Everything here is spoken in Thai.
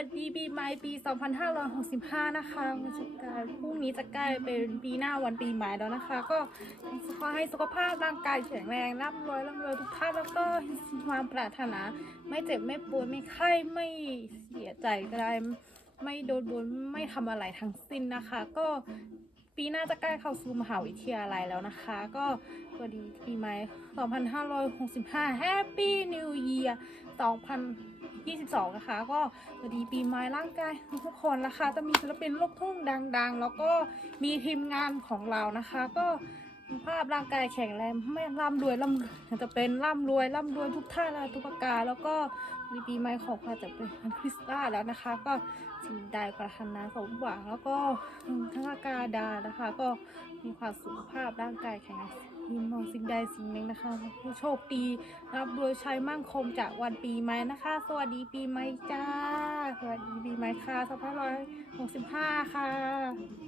วัสดีปีใหม่ปี 2565 นะคะมันจะกลายพรุ่งนี้จะใกล้เป็นปีหน้าวันปีใหม่แล้วนะคะ ก็ขอให้สุขภาพร่างกายแข็งแรงร่ำรวยร่ำรวยทุกท่านแล้วก็ความปรารถนา ไม่เจ็บไม่ป่วยไม่ไข้ไม่เสียใจก็ได้ไม่โดนบนไม่ทำอะไรทั้งสิ้นนะคะ ก็ปีหน้าจะใกล้เข้าสู่มหาวิทยาลัยแล้วนะคะ ก็สวัสดีปีใหม่ 2565 Happy New Year 2,000 22 นะคะ ก็สวัสดีปีใหม่ร่างกายทุกคนนะคะ จะมีศิลปินลูกทุ่งดัง ๆ แล้วก็มีทีมงานของเรานะคะ ก็ ภาพร่างกายแข็งแรงไม่ร่ำรวยร่ำจะเป็นร่ำรวยร่ำรวยทุกท่าและทุกประการแล้วก็มีปีใหม่ของเราจะเป็นวันคริสต์มาสแล้วนะคะ ก็สิ่งใดปรารถนาสมหวังแล้วก็ทั้งอากาดานะคะ ก็มีความสุขภาพร่างกายแข็งแรงยินมองสิ่งใดสิ่งหนึ่งนะคะผู้โชคดีรับรวยชัยมั่งคงจากวันปีใหม่นะคะ สวัสดีปีใหม่จ้า สวัสดีปีใหม่ค่ะ2565ค่ะ